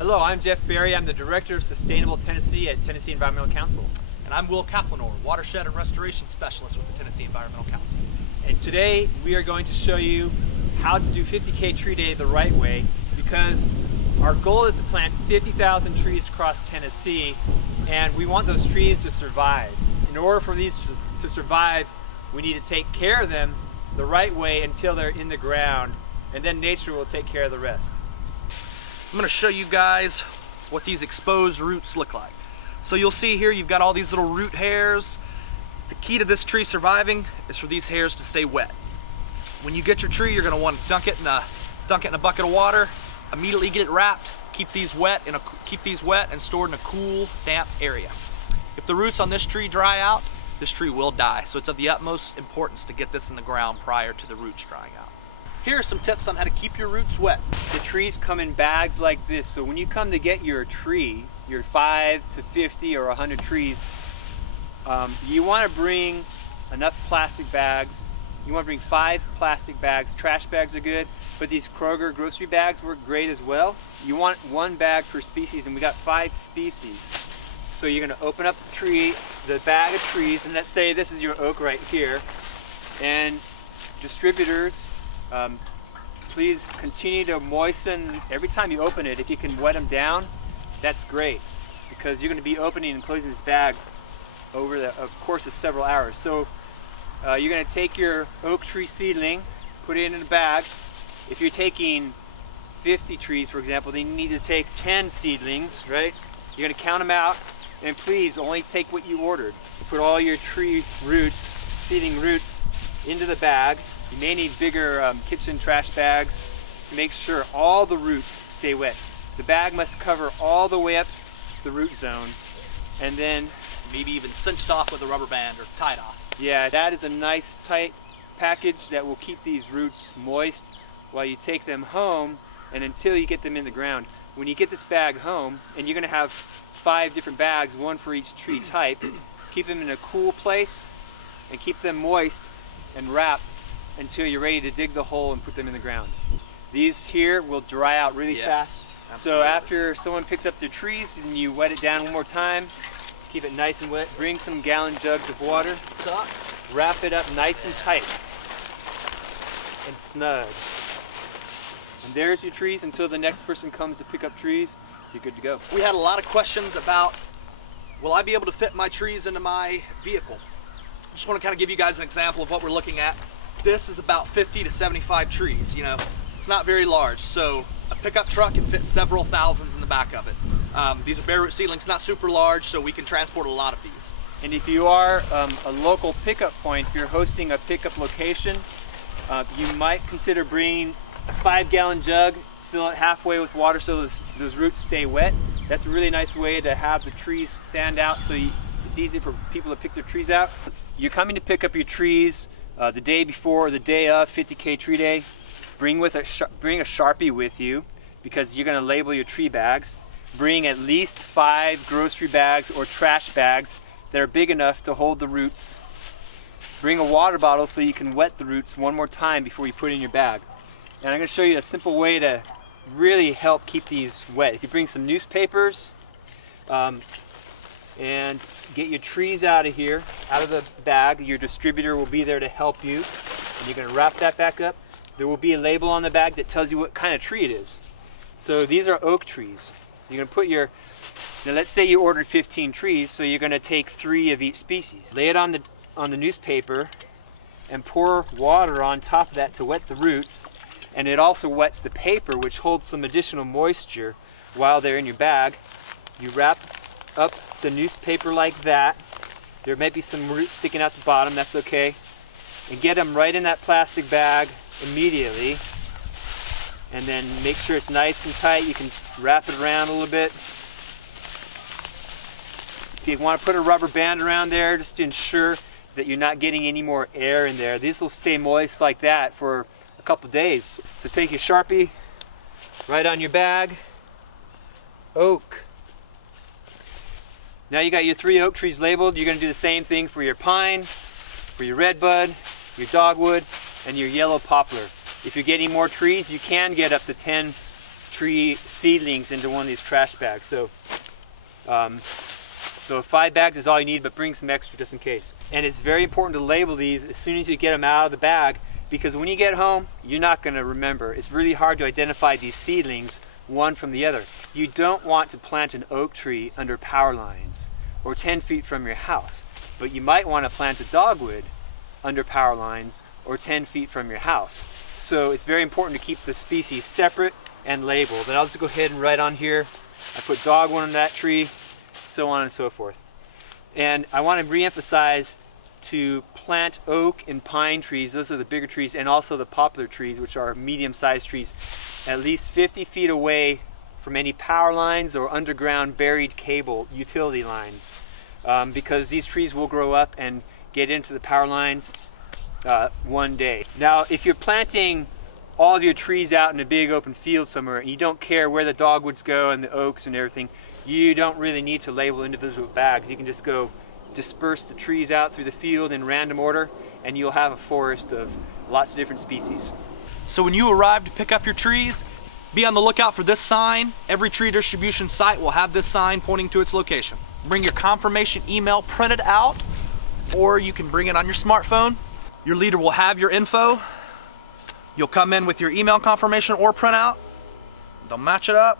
Hello, I'm Jeff Berry. I'm the Director of Sustainable Tennessee at Tennessee Environmental Council. And I'm Will Kaplanor, Watershed and Restoration Specialist with the Tennessee Environmental Council. And today we are going to show you how to do 50K Tree Day the right way, because our goal is to plant 50,000 trees across Tennessee, and we want those trees to survive. In order for these to survive, we need to take care of them the right way until they're in the ground, and then nature will take care of the rest. I'm going to show you guys what these exposed roots look like. So you'll see here you've got all these little root hairs. The key to this tree surviving is for these hairs to stay wet. When you get your tree, you're going to want to dunk it in a bucket of water, immediately get it wrapped, keep these wet and stored in a cool, damp area. If the roots on this tree dry out, this tree will die. So it's of the utmost importance to get this in the ground prior to the roots drying out. Here are some tips on how to keep your roots wet. The trees come in bags like this, so when you come to get your tree, your 5 to 50 or 100 trees, you want to bring enough plastic bags. You want to bring 5 plastic bags. Trash bags are good, but these Kroger grocery bags work great as well. You want 1 bag per species, and we got 5 species. So you're going to open up the bag of trees, and let's say this is your oak right here, and distributors, please continue to moisten every time you open it. If you can wet them down, that's great, because you're going to be opening and closing this bag over the course of several hours. So you're going to take your oak tree seedling, put it in a bag. If you're taking 50 trees, for example, then you need to take 10 seedlings, right? You're going to count them out, and please only take what you ordered. Put all your tree roots, seedling roots, into the bag. You may need bigger kitchen trash bags to make sure all the roots stay wet. The bag must cover all the way up the root zone, and then Maybe even cinched off with a rubber band or tied off. yeah, that is a nice tight package that will keep these roots moist while you take them home and until you get them in the ground. When you get this bag home, and you're going to have 5 different bags, 1 for each tree type, keep them in a cool place and keep them moist and wrapped until you're ready to dig the hole and put them in the ground. These here will dry out really fast. Absolutely. So after someone picks up their trees and you wet it down one more time, keep it nice and wet, bring some gallon jugs of water, wrap it up nice and tight and snug. And there's your trees. Until the next person comes to pick up trees, you're good to go. We had a lot of questions about, will I be able to fit my trees into my vehicle? Just want to kind of give you guys an example of what we're looking at. This is about 50 to 75 trees. You know, it's not very large, so a pickup truck can fit several thousands in the back of it. These are bare root seedlings, not super large, so we can transport a lot of these. And if you are a local pickup point, if you're hosting a pickup location, you might consider bringing a 5-gallon jug, fill it halfway with water so those roots stay wet. That's a really nice way to have the trees stand out, so it's easy for people to pick their trees out. You're coming to pick up your trees the day before or the day of 50K Tree Day. Bring a Sharpie with you, because you're going to label your tree bags. Bring at least 5 grocery bags or trash bags that are big enough to hold the roots. Bring a water bottle so you can wet the roots one more time before you put it in your bag. And I'm going to show you a simple way to really help keep these wet. If you bring some newspapers and get your trees out of here, out of the bag, your distributor will be there to help you. And you're going to wrap that back up. There will be a label on the bag that tells you what kind of tree it is. So these are oak trees. You're going to put now let's say you ordered 15 trees, so you're going to take 3 of each species. Lay it on the newspaper and pour water on top of that to wet the roots. And it also wets the paper, which holds some additional moisture while they're in your bag. You wrap up the newspaper like that. There may be some roots sticking out the bottom, that's okay. And get them right in that plastic bag immediately. And then make sure it's nice and tight. You can wrap it around a little bit. If you want to put a rubber band around there, just to ensure that you're not getting any more air in there. These will stay moist like that for a couple days. So take your Sharpie, write on your bag, oak. Now you got your 3 oak trees labeled. You're going to do the same thing for your pine, for your redbud, your dogwood, and your yellow poplar. If you're getting more trees, you can get up to 10 tree seedlings into one of these trash bags. So, so 5 bags is all you need, but bring some extra just in case. And it's very important to label these as soon as you get them out of the bag, because when you get home, you're not going to remember. It's really hard to identify these seedlings one from the other. You don't want to plant an oak tree under power lines or 10 feet from your house, but you might want to plant a dogwood under power lines or 10 feet from your house. So it's very important to keep the species separate and labeled. And I'll just go ahead and write on here, I put dogwood on that tree, so on and so forth. And I want to re-emphasize to plant oak and pine trees, those are the bigger trees, and also the poplar trees, which are medium-sized trees, at least 50 feet away from any power lines or underground buried cable utility lines, because these trees will grow up and get into the power lines one day. Now, if you're planting all of your trees out in a big open field somewhere and you don't care where the dogwoods go and the oaks and everything, you don't really need to label individual bags. You can just go disperse the trees out through the field in random order and you'll have a forest of lots of different species. So when you arrive to pick up your trees, be on the lookout for this sign. Every tree distribution site will have this sign pointing to its location. Bring your confirmation email printed out, or you can bring it on your smartphone. Your leader will have your info. You'll come in with your email confirmation or printout. They'll match it up.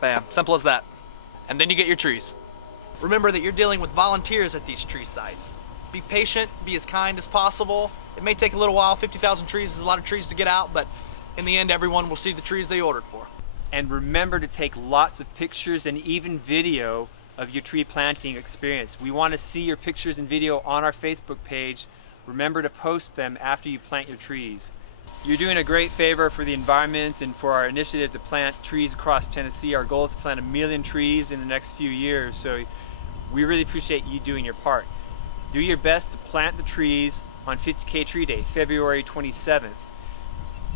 Bam, simple as that. And then you get your trees. Remember that you're dealing with volunteers at these tree sites. Be patient, be as kind as possible. It may take a little while. 50,000 trees is a lot of trees to get out, but in the end, everyone will see the trees they ordered for. And remember to take lots of pictures and even video of your tree planting experience. We want to see your pictures and video on our Facebook page. Remember to post them after you plant your trees. You're doing a great favor for the environment and for our initiative to plant trees across Tennessee. Our goal is to plant 1 million trees in the next few years, so we really appreciate you doing your part. Do your best to plant the trees on 50K Tree Day, February 27th,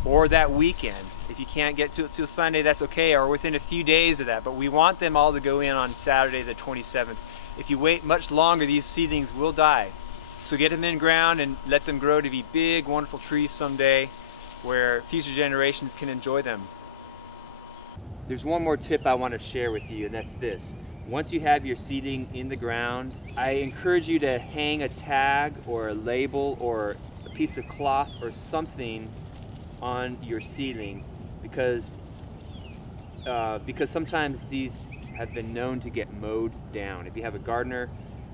or that weekend. If you can't get to it till Sunday, that's okay, or within a few days of that, but we want them all to go in on Saturday the 27th. If you wait much longer, these seedlings will die. So get them in ground and let them grow to be big, wonderful trees someday where future generations can enjoy them. There's one more tip I want to share with you, and that's this. Once you have your seedling in the ground, I encourage you to hang a tag or a label or a piece of cloth or something on your seedling, because sometimes these have been known to get mowed down. If you have a gardener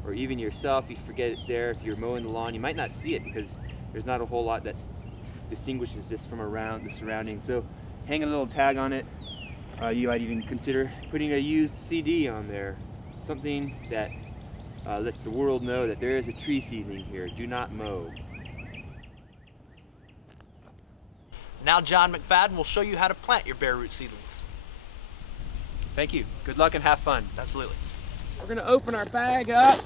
or even yourself, you forget it's there. If you're mowing the lawn, you might not see it because there's not a whole lot that distinguishes this from around the surroundings. So hang a little tag on it. You might even consider putting a used CD on there, something that lets the world know that there is a tree seedling here. Do not mow. Now John McFadden will show you how to plant your bare root seedlings. Thank you. Good luck and have fun. Absolutely. We're going to open our bag up.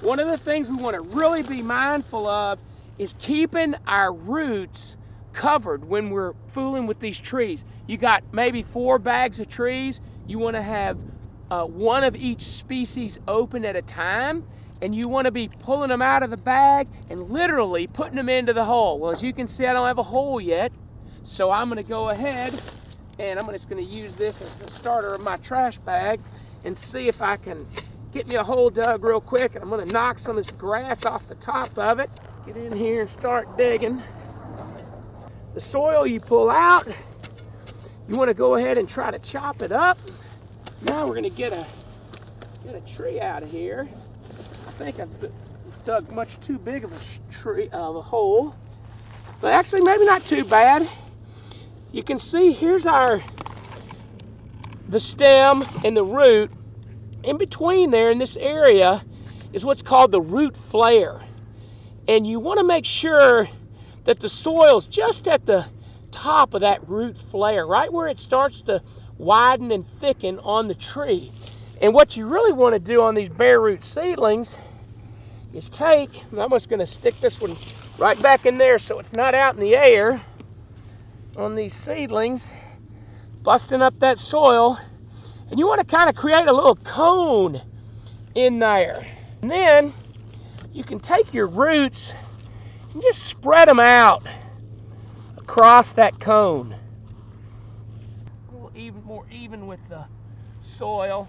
One of the things we want to really be mindful of is keeping our roots covered when we're fooling with these trees. You got maybe 4 bags of trees. You want to have one of each species open at a time, and you want to be pulling them out of the bag and literally putting them into the hole. Well, as you can see, I don't have a hole yet, so I'm going to go ahead and I'm just going to use this as the starter of my trash bag and see if I can get me a hole dug real quick. And I'm going to knock some of this grass off the top of it. Get in here and start digging. The soil you pull out, you want to go ahead and try to chop it up. Now we're going to get a tree out of here. I think I've dug much too big of a hole, but actually maybe not too bad. You can see here's the stem and the root. In between there in this area is what's called the root flare. And you want to make sure that the soil's just at the top of that root flare, right where it starts to widen and thicken on the tree. And what you really want to do on these bare root seedlings is I'm just going to stick this one right back in there so it's not out in the air on these seedlings, busting up that soil. And you want to kind of create a little cone in there. And then you can take your roots and just spread them out across that cone. more even with the soil.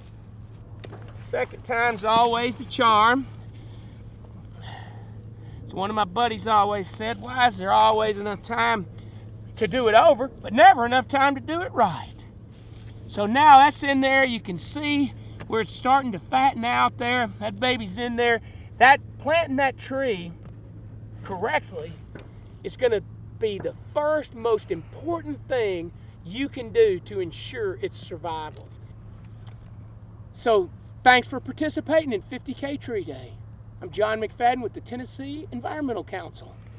Second time's always the charm. As one of my buddies always said, why is there always enough time to do it over, but never enough time to do it right? So now that's in there. You can see where it's starting to fatten out there. That baby's in there. That planting that tree correctly is going to be the first most important thing you can do to ensure its survival. So thanks for participating in 50K Tree Day. I'm John McFadden with the Tennessee Environmental Council.